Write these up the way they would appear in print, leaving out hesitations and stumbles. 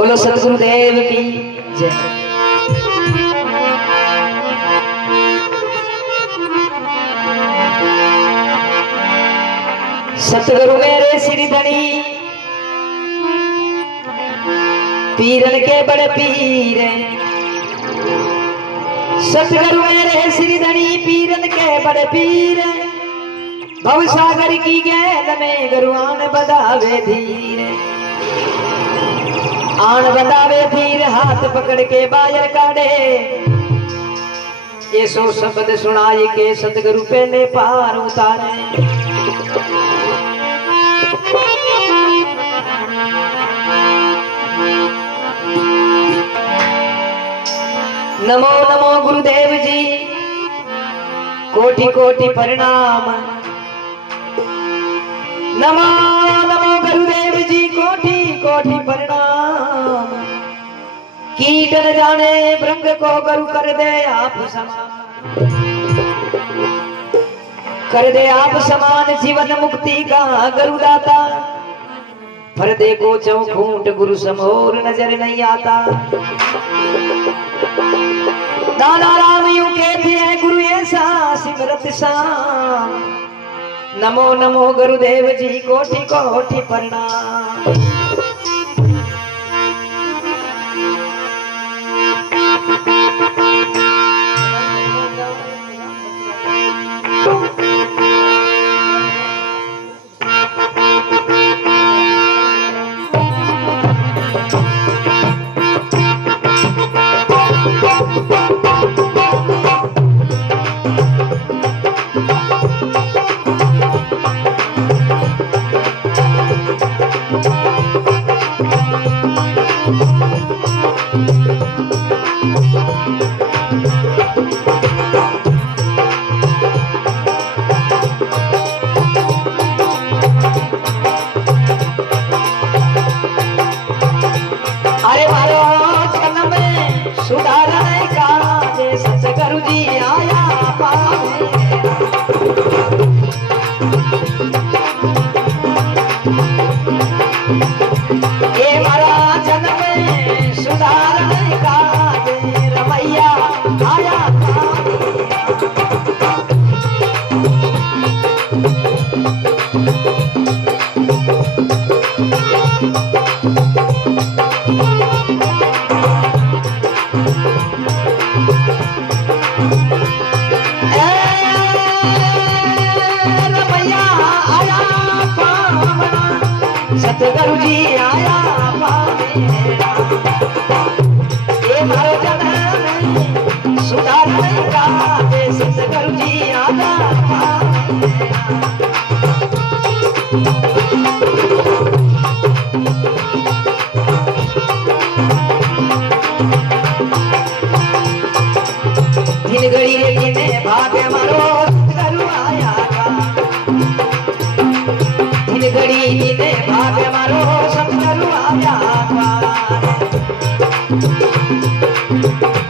बोलो सतगुरुदेव की जय। सतगुरु मेरे श्री धनी पीरन के बड़े पीर, सतगुरु मेरे श्री धनी पीरन के बड़े पीर, भवसागर की गैल में गुरुआन बदावे धीर, आन बदावे धीर हाथ पकड़ के बायर काढ़े, ये सो शब्द सुनाई के सतगुरु पे ने पार उतारे। नमो नमो गुरुदेव जी, कोटि कोटि प्रणाम। नमो नमो गुरुदेव जी, कोटि कोटि प्रणाम। कीट न जाने भृंग को गुरु कर दे आप समान, कर दे आप समान जीवन मुक्ति का गुरुदाता। भर दे को चौखूंट गुरु समोर नजर नहीं आता। दादा राम यूं कहते हैं गुरु ऐसा सिमरत सा। नमो नमो गुरुदेव जी, कोटि कोटि प्रणाम। सतगुरु जी आया पावेरा, ये मारो जन्म सुधार नहीं का। सतगुरु जी आया पावेरा। दिन घड़ी रे किने भाग्य मारो सतगुरु आया का। दिन घड़ी ने भाग्य मारो सतगुरु आया का।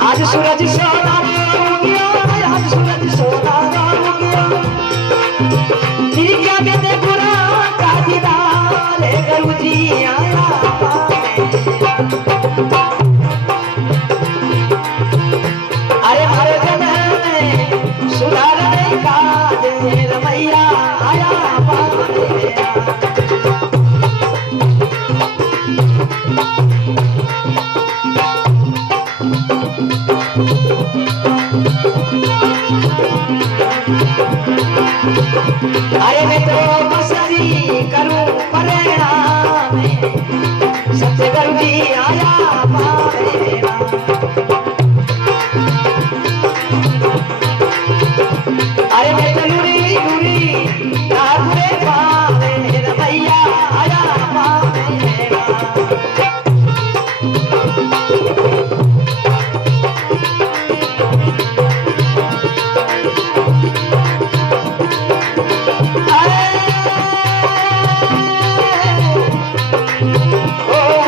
आज सूरज सोना हो गया, आज सूरज सोना हो गया। तेरी क्या कहते गुरा का दीदार गुरु जी आया अरे हमारे जन्म में सुधार नहीं का। रमैया आया अरे मैं तो बसरी करूं परिणाम, सतगुरु जी आया पावेरा। अरे मैं तो लुरी लुरी राघुरे पावे, रमैया आया पावेरा। Oh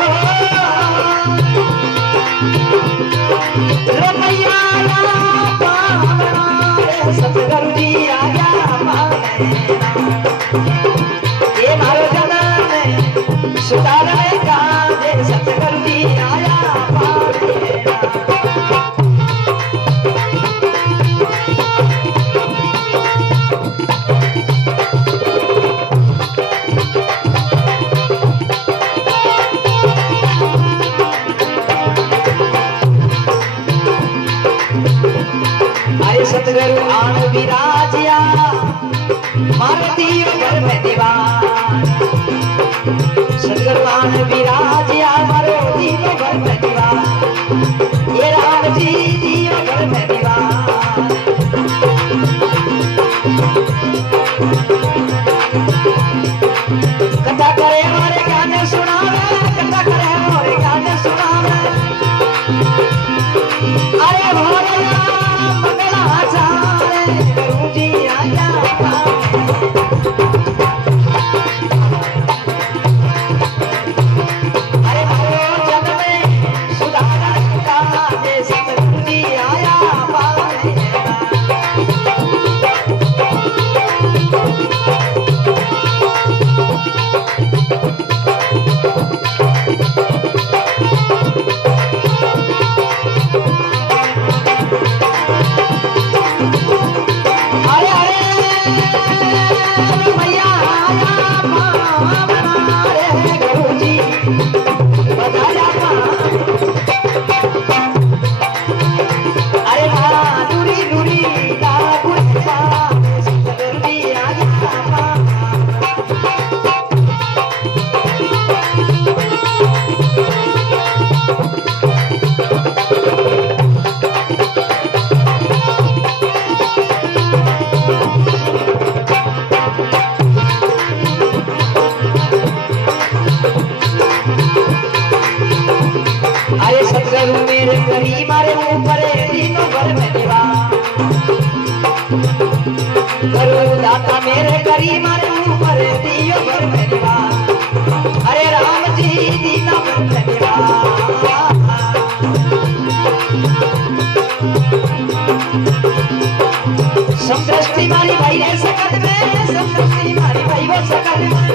जी आया पावेरा। अरे सतगुरु आन विराजिया मारो दियो घर में दीवान। सतगुरु आन विराजिया मारो दियो घर में दीवान। ये राम जी दियो घर में दीवान। कथा करे हमारे गाने सुनावे, कथा करे हमारे गाने सुनावे। अरे भोला मंगला जाने गुरु जी आया। अरे मारो जग में सुधार का दे सतगुरु जी आया पावेरा। सतगुरु मेरे करी मारे ऊपर तीनों घर में दीवान। गुरु दाता मेरे करी मारे ऊपर तीनों घर में दीवान। अरे राम जी तीनों घर में दीवान। समदृष्टि मारी भाई रे सकत में, समदृष्टि मारी भाई वो सकत में।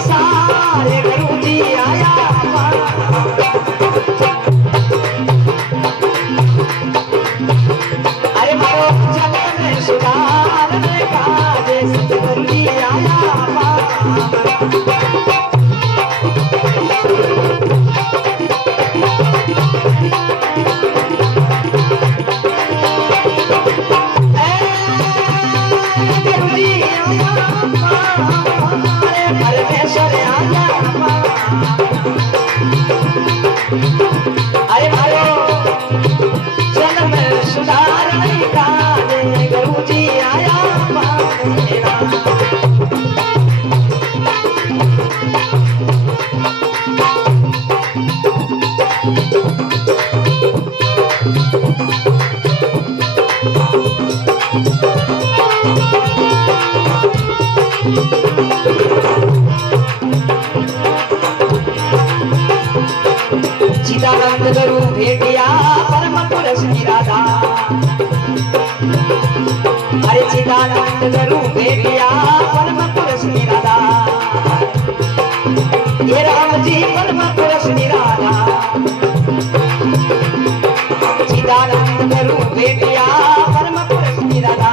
सारे गुरु जी आया। अरे मारो जग में सुधार का दे सतगुरु जी आया। अरे मारो जग में सुधार का दे गुरु जी आया पावेरा। चिदानंद गुरु भेटिया परम पुरुष निराला। अरे चिदानंद गुरु भेटिया परम पुरुष निराला। ये राम जी परम पुरुष निराला। चिदानंद गुरु भेटिया परम पुरुष निराला।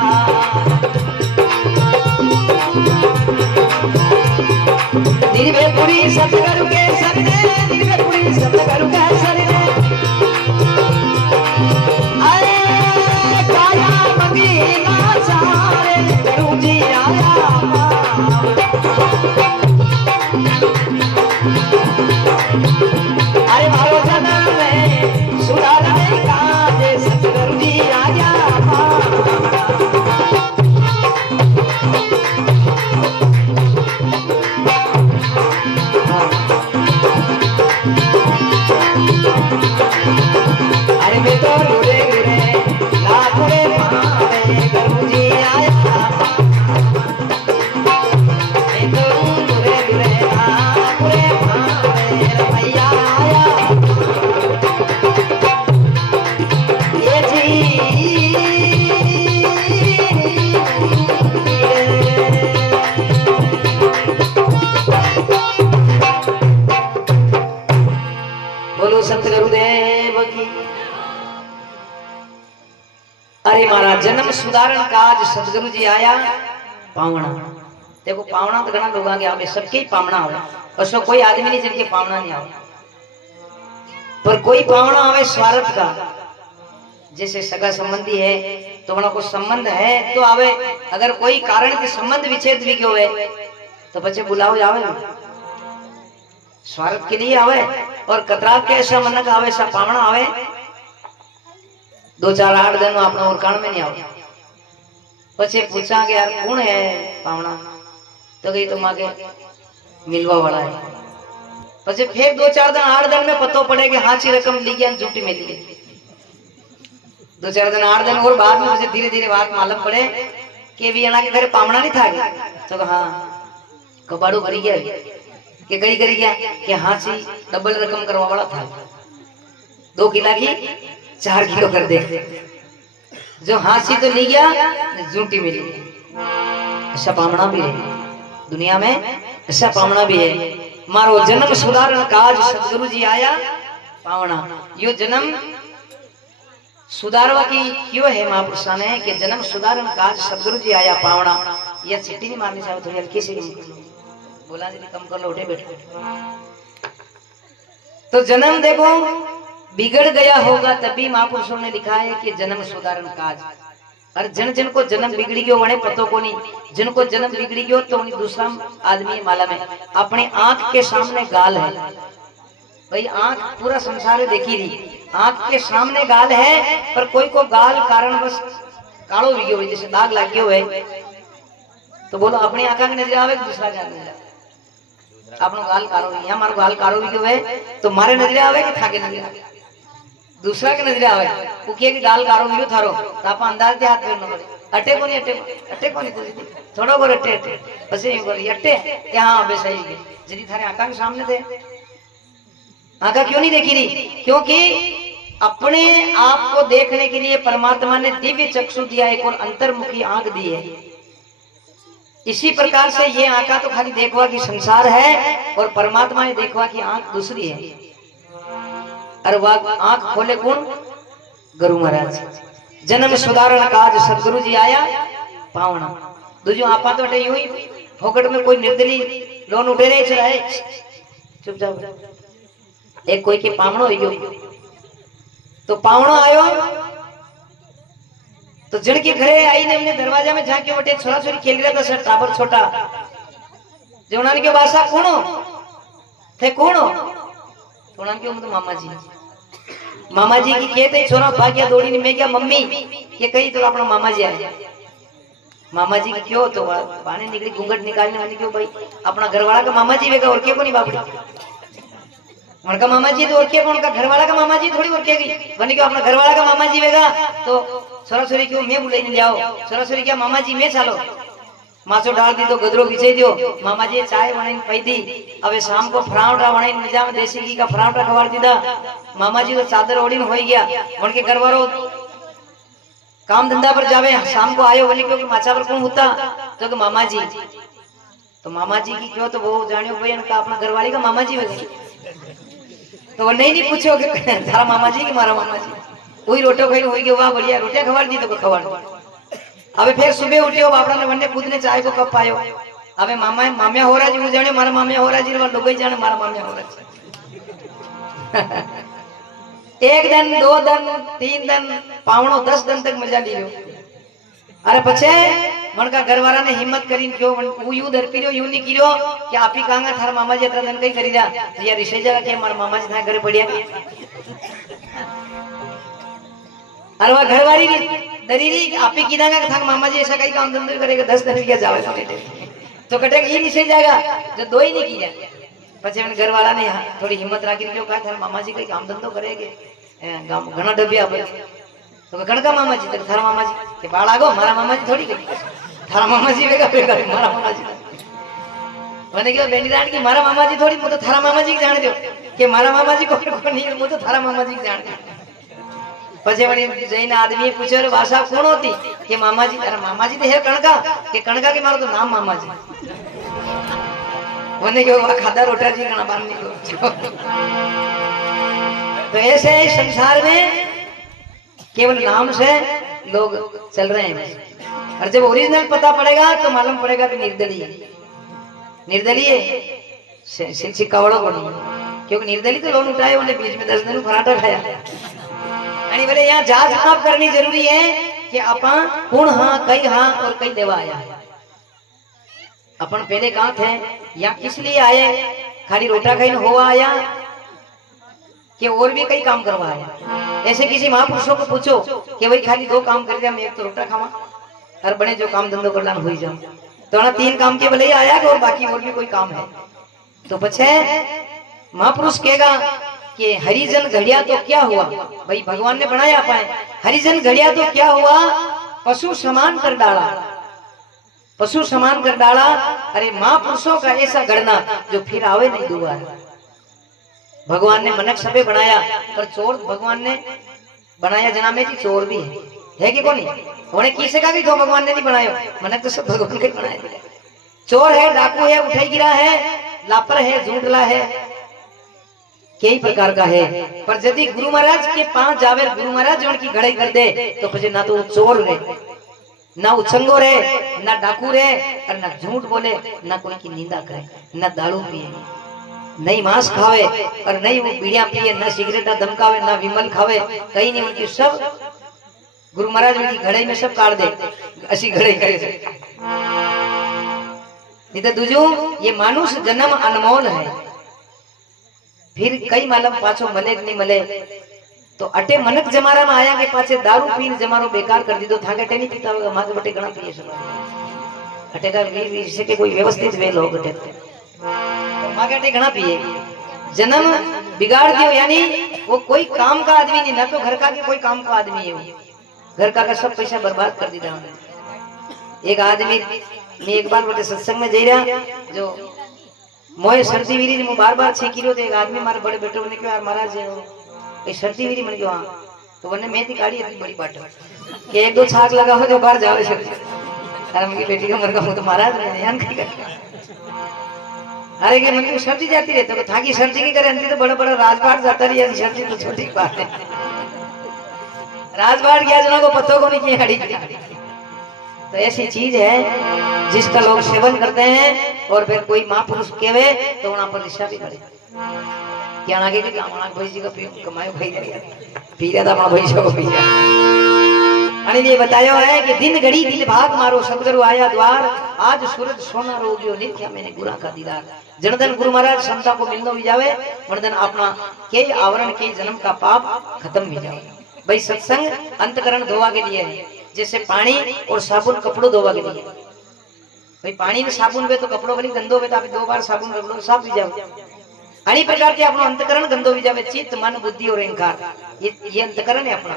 निर्भयपुरी सतगुरु के सरने, निर्भयपुरी सतगुरु के सरने। अरे काया मंगीला सारे गुरु जी आया। अरे मारो जन्म में सुधार का दे सतगुरु जी आया। अरे मारा जन्म सुधारण काज सदगुरु जी आया पावना। देखो पावना तो घना लोग आगे आवे, सबके ही पावना आवे, ऐसा कोई आदमी नहीं जिनके पावना नहीं आवे। पर कोई पावना आवे स्वार्थ का, जैसे सगा संबंधी है तो बड़ा कुछ संबंध है तो आवे, अगर कोई कारण के संबंध विच्छेद भी क्यों है तो बच्चे बुलाओ जावे, स्वार्थ के लिए आवे। और कतरा के ऐसा मनक आवे, ऐसा पावना आवे 2-4-8 दिन अपना और कान में नहीं आवे। पछे पूछा कि यार कौन है पावना, तो गई तो मांगे मिलवा वाला है। पछे फिर 2-4 दिन 8 दिन में पतो पड़े कि हाँ ची रकम ली गया झूठी में ली गई। 2-4 दिन 8 दिन और बाद में मुझे धीरे धीरे बात मालूम पड़े कि भी के घर पावना नहीं था क्या? तो हाँ कबाड़ू करी गया कि कई करी गया कि हाँ ची डबल रकम करवा वाला था, 2 किला की 4 किलो कर दे। जो हाथी तो नहीं गया झूठी मिली। ऐसा पावना भी है दुनिया में, ऐसा पावना भी है। मारो जन्म सुधारण काज सदगुरु जी आया पावना। यो जन्म सुधारवा की क्यों है महापुरुषा ने कि जन्म सुधारण काज सदगुरु जी आया पावना। यह चिट्ठी नहीं मारनी चाहिए, थोड़ी हल्की सी बोला जी कम कर लो, उठे बैठे। तो जन्म देखो बिगड़ गया होगा तभी महापुरुषों ने लिखा है कि जन्म सुधारण काज। और जन जन को जन्म बिगड़ी गयो वने पतो को नहीं, जिनको जन्म बिगड़ी गयो तो उन्हें दूसरा आदमी माला में अपने आंख के सामने गाल है। भाई आंख पूरा संसार देखी रही, आंख के सामने गाल है, पर कोई को गाल कारण बस कालो भी गयो, जैसे दाग लग गयो है। तो बोलो अपनी आंखा की नजर आवे दूसरा क्या नजर आवे? अपनो गाल कारो नहीं, हमारो गाल कारो भी गयो है तो मारे नजर आवे कि थाके नजर आवे? दूसरा के नजर आवे। उके की गाल कारो विरो थारो तो आप अंदाज दे हाथ फेर न करे अटे को नहीं थोड़ा को अटे बस यूं कर अटे कि हां बे सही है। जदी थारे आंखा के सामने थे, आंखा क्यों नहीं देखी रही? क्योंकि अपने आप को देखने के लिए परमात्मा ने दिव्य चक्षु दिया, एक और अंतर्मुखी आंख दी है। इसी प्रकार से ये आंखा तो खाली देखवा की संसार है और परमात्मा ने देखवा की आंख दूसरी है। और वह आंख खोले कौन? गुरु महाराज। जन्म सुधारण काज सदगुरु जी आया पावना। दूजो आपा तो अटे यूं ही फोकट में कोई निर्दली लोन उठे रहे चलाए चुपचाप। एक कोई के पावणो हो गयो तो पावणो आयो तो जन के घरे आई ने अपने दरवाजा में झांके बटे छोरा छोरी खेल रहा था सर टाबर छोटा जो उन्होंने के भाषा कौन हो थे कौन हो तो उन्होंने के तो मामा जी की कहते छोरा भाग्या दौड़ी ने मैं क्या मम्मी ये कही तो अपना मामा जी आए। मामा जी की क्यों तो बाने निकली घूंघट निकालने वाली क्यों भाई अपना घरवाला का मामा जी वेगा और क्या को नहीं बापड़ी उनका मामा जी तो और क्या उनका घरवाला का मामा जी थोड़ी और क्या गई बने क्यों अपना घरवाला का मामा जी वेगा तो छोरा छोरी क्यों मैं बुलाई नहीं जाओ छोरा छोरी क्या मामा जी मैं चालो माचो डाल दी तो गदरो बिछे दियो मामा जी चाय बनाई पी दी। अब शाम को फरावटा बनाई निजाम देसी घी का फरावटा खवाड़ दीदा। मामा जी तो चादर ओढ़ी हो गया उनके घर वालों काम धंधा पर जावे शाम को आयो बोले क्योंकि माचा पर कौन होता तो कि मामा जी तो मामा जी की क्यों तो वो जानियो भाई उनका अपना घरवाली का मामा जी वैसे तो वो नहीं पूछो कि तारा मामा जी की मारा मामा जी वही रोटियों खाई हो गया वाह बढ़िया रोटियां खवाड़ दी तो खवाड़। अबे फिर सुबह उठियो बापड़ा ने वन्ने कूदने चाय को कप पायो। अबे मामा मामिया हो रहा जी वो जाने मारा मामिया हो रहा जी लोग ही जाने मारा मामिया हो रहा एक दिन 2 दिन 3 दिन पावणो 10 दिन तक मजा लियो। अरे पछे मन का घरवाला ने हिम्मत करी क्यों वो यूं धरपी रियो यूं नहीं किरो कि आप ही कांगा थार मामा जी इतना दिन कई करी जा ये रिश्ते जरा के मारा मामा जी था घर बढ़िया। अरे वह घरवाली दरीरी आप ही कीदागा कि थार मामा जी ऐसा कई काम धंधे करेगा 10 दिन क्या जावेगा बेटे तो कटेगा ये नहीं जाएगा जो 2 ही नहीं किया। पछे मैंने घरवाला ने थोड़ी हिम्मत राखी क्यों कहा थार मामा जी कई काम धंधो करेगे घना डबिया पर तो कणका मामा जी थारा मामा जी के बाल आगो मारा मामा जी थोड़ी करी थारा मामा जी वेगा वेगा मारा मामा जी मैंने कहा बेनी रानी की मारा मामा जी थोड़ी मुझे थारा मामा जी जान दो कि मारा मामा जी को नहीं मुझे थारा मामा जी जान दो। पछे वणी जईने आदमी पूछे रे भाषा कौन होती कि मामा जी अरे मामा जी तो है कणका के मारो तो नाम मामा जी मैंने कहा खादा रोटा जी कणा बार निकलो। तो ऐसे संसार में केवल नाम से लोग चल रहे हैं। और जब ओरिजिनल पता पड़ेगा तो मालूम पड़ेगा कि निर्दलीय सिक्कावड़ो को नहीं, क्योंकि निर्दलीय तो लोन उठाए उन्हें बीच में 10 दिन पराठा खाया। यानी बोले यहाँ जांच आप करनी जरूरी है कि अपन कौन हाँ कई हाँ और कई देवा आया। अपन पहले कहाँ थे, यहाँ किस लिए आए, खाली रोटा खाई हो आया कि और भी कई काम करवाया। ऐसे किसी महापुरुषों को पूछो कि भाई खाली 2 काम कर दिया, मैं एक तो रोटा खावा और बड़े जो काम धंधो करना हो जाऊं, तो ना 3 काम के भले ही आया और बाकी और भी कोई काम है। तो पछे महापुरुष कहेगा कि हरिजन घड़िया तो क्या हुआ, भाई भगवान ने बनाया पाए, हरिजन घड़िया तो क्या हुआ, पशु समान कर डाला, पशु समान कर डाला। अरे महापुरुषों का ऐसा गढ़ना जो फिर आवे नहीं दोबारा। भगवान ने मनक सबे बनाया, पर चोर भगवान ने बनाया जना में कि चोर भी है कि कौन उन्हें किसे का भी तो भगवान ने नहीं बनाया, मनक तो सब भगवान के बनाए। चोर है, डाकू है, उठाई गिरा है, लापर है, झूठला है, कई प्रकार का है। पर यदि गुरु महाराज के पास जावे, गुरु महाराज जो उनकी घड़ाई कर दे, तो फिर ना तो चोर रहे, ना उछंगो रहे, ना डाकू रहे, और ना झूठ बोले, ना कोई की निंदा करे, ना दारू पिए, नहीं मांस खावे और नहीं वो बीड़िया पिए, ना सिगरेट धमकावे, ना विमल खावे, कहीं नहीं। उनकी सब गुरु महाराज उनकी घड़ाई में सब काट दे, ऐसी घड़ाई करे। नहीं तो दूजो ये मानुष जन्म अनमोल है, फिर कई मालूम पाछो मले नहीं मले। तो अटे मनक जमारा में आया के पाछे दारू पीन जमारो बेकार कर दी, तो थाके टेनी पीता होगा, मां के बटे गणा पिए सब अटे का से के कोई व्यवस्थित वे लोग अटे मां के अटे गणा पिए। जन्म बिगाड़ दियो, यानी वो कोई काम का आदमी नहीं, ना तो घर का के कोई काम का आदमी है, वो घर का सब पैसा बर्बाद कर दिया। एक आदमी मैं एक बार बड़े सत्संग में जा रहा, जो मोए सर्दी वीरी मु बार-बार छेकी रो, एक आदमी मारे बड़े बेटे ने कहा यार महाराज ये सर्दी वीरी मन गयो, हां तो वने मेहंदी काढ़ी इतनी बड़ी बाट कि 1-2 छाक लगा हो जो बाहर जावे सर्दी। अरे मेरी बेटी का मर गया तो महाराज ने ध्यान की कर, अरे के मन की सर्दी जाती रहती तो थाकी सर्दी की करे, अंती तो बड़ा-बड़ा राजपाट जाता रही, सर्दी तो छोटी बात है। राजपाट गया जना को पत्तों को नहीं किए हड़ी। तो ऐसी चीज है जिसका लोग सेवन करते हैं, और फिर कोई महापुरुष कहवे तो वहां पर निशा भी करे क्या आगे के कामना भाई जी का कमायो भाई जाए पीरा था मां भाई को पीरा। અને ये बतायो है कि दिन घड़ी दिल भाग मारो, सदगुरु आया द्वार, आज सूरज सोना रोगियो नित्या मैंने गुरा का दीदार। जनदन गुरु महाराज क्षमता को मिलनो भी जावे, वरदन अपना के आवरण के जन्म का पाप खत्म भी जाए। भाई सत्संग अंतकरण धोवा के लिए है, जैसे पानी और साबुन कपड़ों धोवा के लिए। भाई पानी में साबुन वे तो कपड़ों बनी गंदो वे तो आप 2 बार साबुन रगड़ो साफ भी जाओ। अनी प्रकार के अपना अंतकरण गंदो भी जावे, चित्त मन बुद्धि और अहंकार, ये अंतकरण है अपना।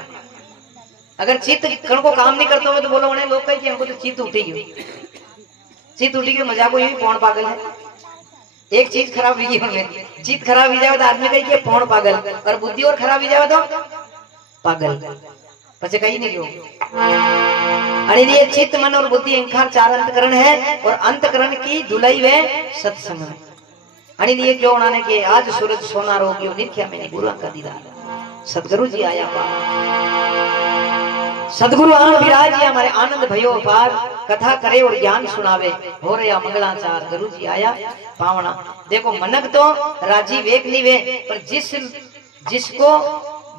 अगर चित्त कण को काम नहीं करते हो तो बोलो उन्हें लोग कहीं हमको तो चित्त उठेगी, चित्त उठेगी मजाक को, ये कौन पागल है। एक चीज खराब हुई उनमें, चित्त खराब हो जाए तो आदमी कही कि कौन पागल, और बुद्धि और खराब हो जाए तो पागल, पचे कहीं नहीं क्यों। अरे ये चित्त मन और बुद्धि अहंकार 4 अंतकरण है, और अंतकरण की धुलाई वे सत्संग। अरे ये क्यों उन्होंने के आज सूरज सोना रोगियो नित्या मैंने गुरु का दीदार, सदगुरु जी आया सदगुरु आन विराज जी हमारे आनंद भयो पार, कथा करे और ज्ञान सुनावे, हो रहा मंगलाचार गुरु जी आया पावना। देखो मनक तो राजी वेक नहीं वे, पर जिसको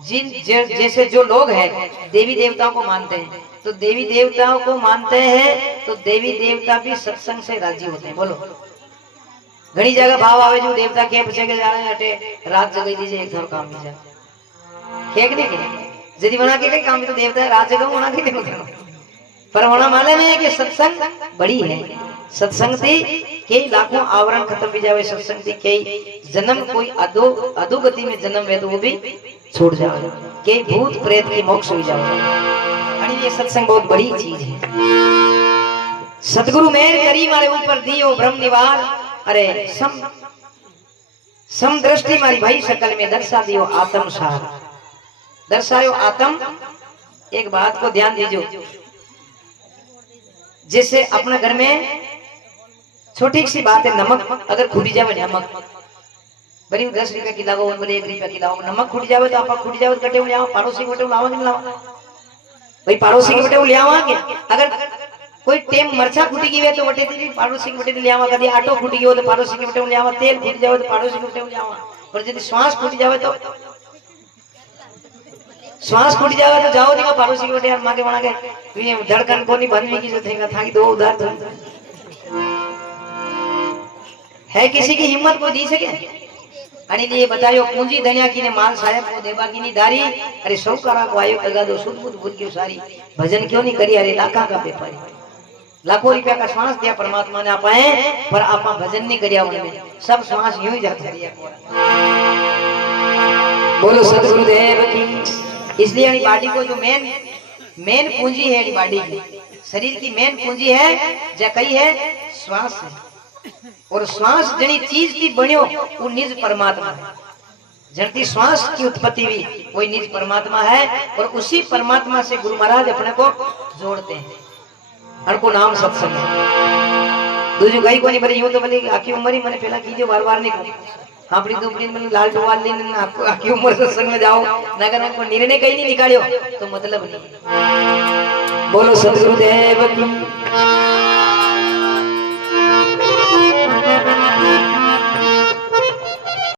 जैसे जो लोग हैं देवी देवताओं को मानते हैं, तो देवी देवताओं को मानते हैं तो देवी देवता भी सत्संग से राजी होते हैं। बोलो घनी जगह भाव आवे जो देवता के पीछे के जा रहे हैं, अटे रात जगह दीजिए एक थोड़ा काम नहीं जाए ठीक नहीं, यदि बना के कई काम तो देवता रात जगह बना के पर होना मालूम है कि सत्संग बड़ी है। सत्संग थी कई लाखों आवरण खत्म भी जावे, सत्संग थी कई जन्म कोई अधोगति में जन्म है तो वो भी छूट जावे, कई भूत प्रेत की मोक्ष हो जावे। ये सत्संग बहुत बड़ी चीज है। सतगुरु मेहर करी मारे ऊपर दियो ब्रह्म निवार, अरे सम दृष्टि मारी भाई शकल में दर्शा दियो आत्म सार, दर्शायो आत्म। एक बात को ध्यान दीजिए, जैसे अपने घर में छोटी सी बात है, नमक अगर खुड़ी जावे, नमक बड़ी 10 रुपया की लाओ, बोले 1 रुपया की लाओ, नमक खुड़ जावे तो आप खुड़ जावे तो कटे जाओ, पड़ोसी कटे लाओ नहीं लाओ, भाई पड़ोसी के बेटे वो ले आवांगे अगर कोई टेम मरचा फूटी गई है तो बटे भी पड़ोसी के बेटे ले आवा कदी आटो फूटी गयो तो पड़ोसी के बेटे ले आवा तेल फूट जावे तो पड़ोसी के बेटे ले आवा पर यदि श्वास फूट जावे तो श्वास फूट जावे तो जाओ दिखा पड़ोसी के बेटे यार मांगे बना के ये धड़कन को नहीं बनने की जो थेगा था कि दो उधार तो है किसी की हिम्मत को दी सके आणि ने बतायो पूंजी धनिया की ने माल साहेब को देवा की नहीं दारी अरे सौ करा को आयो लगा दो सुध बुध बुध की सारी भजन क्यों नहीं करी अरे लाखा का पेपर लाखों रुपया का श्वास दिया परमात्मा ने आपा है पर आपा भजन नहीं करिया उनमें सब श्वास यूं ही जाते रहिया बोलो सदगुरुदेव की। इसलिए यानी बॉडी को जो मेन पूंजी है यानी बॉडी की शरीर की मेन पूंजी है जो कई है श्वास है और श्वास जनी चीज की बनियो वो निज परमात्मा है जनती श्वास की उत्पत्ति भी वही निज परमात्मा है और उसी परमात्मा से गुरु महाराज अपने को जोड़ते हैं अनको नाम सत्संग है दूसरी कई को नहीं बनी यूं तो बोले आखी उम्र ही मैंने पहला कीजिए बार बार नहीं करो अपनी दोपड़ी में लाल टोवाल ली आपको आखी उम्र सत्संग में जाओ नगर आपको निर्णय कहीं नहीं निकालियो तो मतलब नहीं। बोलो सदगुरुदेव की।